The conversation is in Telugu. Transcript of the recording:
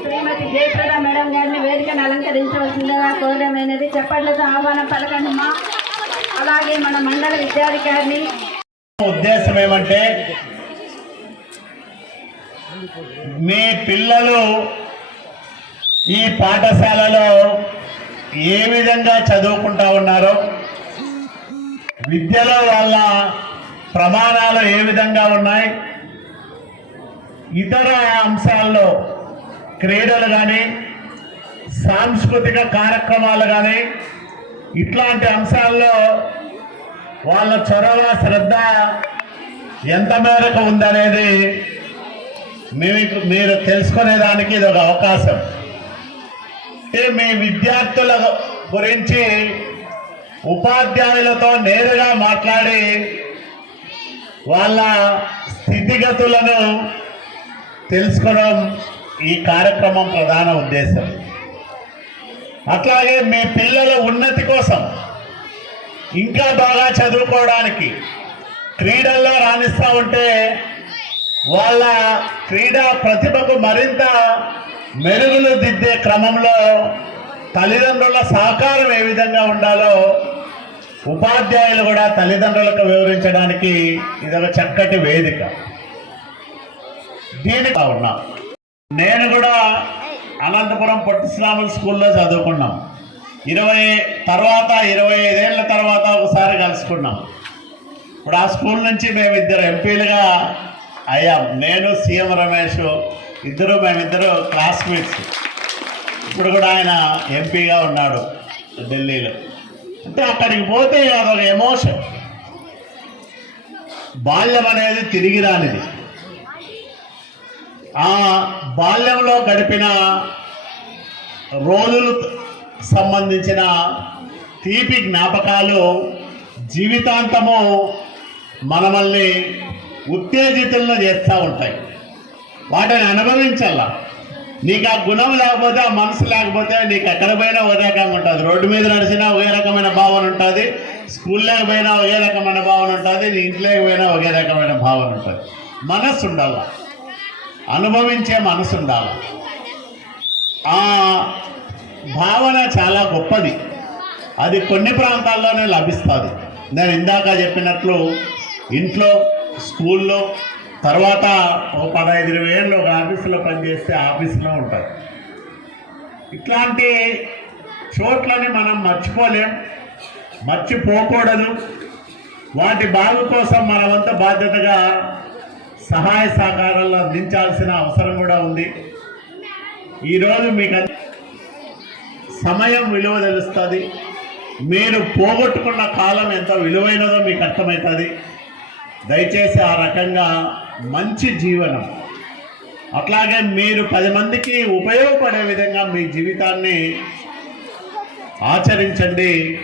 శ్రీమతి జయప్రద మేడం గారిని వేదికను అలంకరించవలసిందిగా కోరమైనది చెప్పట్లతో ఆహ్వానం పలకండి మా అలాగే మన మండల విద్యాధికారిని ఉద్దేశం ఏమంటే మీ పిల్లలు ఈ పాఠశాలలో ఏ విధంగా చదువుకుంటా ఉన్నారో విద్యలో వాళ్ళ ప్రమాణాలు ఏ విధంగా ఉన్నాయి? ఇతర అంశాల్లో క్రీడలు కానీ సాంస్కృతిక కార్యక్రమాలు కానీ ఇట్లాంటి అంశాల్లో వాళ్ళ చొరవ శ్రద్ధ ఎంత మేరకు ఉందనేది మీకు మీరు తెలుసుకునేదానికి ఇది ఒక అవకాశం. మీ విద్యార్థుల గురించి ఉపాధ్యాయులతో నేరుగా మాట్లాడి వాళ్ళ స్థితిగతులను తెలుసుకోవడం ఈ కార్యక్రమం ప్రధాన ఉద్దేశం. అట్లాగే మీ పిల్లల ఉన్నతి కోసం ఇంకా బాగా చదువుకోవడానికి క్రీడల్లో రాణిస్తూ ఉంటే వాళ్ళ క్రీడా ప్రతిభకు మరింత మెరుగులు దిద్దే క్రమంలో తల్లిదండ్రుల సహకారం ఏ విధంగా ఉండాలో ఉపాధ్యాయులు కూడా తల్లిదండ్రులకు వివరించడానికి ఇది ఒక చక్కటి వేదిక. దీనికి ఉన్నా. నేను కూడా అనంతపురం పొట్టి స్కూల్లో చదువుకున్నాం. ఇరవై తర్వాత ఇరవై ఐదేళ్ళ తర్వాత ఒకసారి కలుసుకున్నాం. ఇప్పుడు ఆ స్కూల్ నుంచి మేము ఇద్దరు ఎంపీలుగా అయ్యాం. నేను సీఎం రమేష్ ఇద్దరు మేమిద్దరు క్లాస్మేట్స్. ఇప్పుడు కూడా ఆయన ఎంపీగా ఉన్నాడు ఢిల్లీలో. అంటే అక్కడికి పోతే అదొక ఎమోషన్ బాల్యం అనేది తిరిగి రానిది. ఆ బాల్యంలో గడిపిన రోజులు సంబంధించిన తీపి జ్ఞాపకాలు జీవితాంతము మనమల్ని ఉత్తేజితులను చేస్తూ ఉంటాయి. వాటిని అనుభవించాల నీకు ఆ గుణం లేకపోతే ఆ మనసు లేకపోతే నీకు ఎక్కడ పోయినా ఒకే రకంగా ఉంటుంది. రోడ్డు మీద నడిచినా ఒకే రకమైన భావన ఉంటుంది. స్కూల్లోకి పోయినా ఒకే రకమైన భావన ఉంటుంది. నీ ఇంట్లోకి పోయినా ఒకే రకమైన భావన ఉంటుంది. మనస్సు ఉండాల. అనుభవించే మనసు ఉండాల. ఆ భావన చాలా గొప్పది. అది కొన్ని ప్రాంతాల్లోనే లభిస్తుంది. నేను ఇందాక చెప్పినట్లు ఇంట్లో స్కూల్లో తర్వాత ఓ పదహైదు ఇరవై ఏళ్ళు ఒక ఆఫీసులో పనిచేస్తే ఆఫీసులో ఉంటారు. ఇట్లాంటి చోట్లని మనం మర్చిపోలేం. మర్చిపోకూడదు. వాటి బాగు కోసం మనమంతా బాధ్యతగా సహాయ సహకారాలు అందించాల్సిన అవసరం కూడా ఉంది. ఈరోజు మీకు సమయం విలువ తెలుస్తుంది. మీరు పోగొట్టుకున్న కాలం ఎంత విలువైనదో మీకు అర్థమవుతుంది. దయచేసి ఆ రకంగా మంచి జీవనం. అట్లాగే మీరు పది మందికి ఉపయోగపడే విధంగా మీ జీవితాన్ని ఆచరించండి.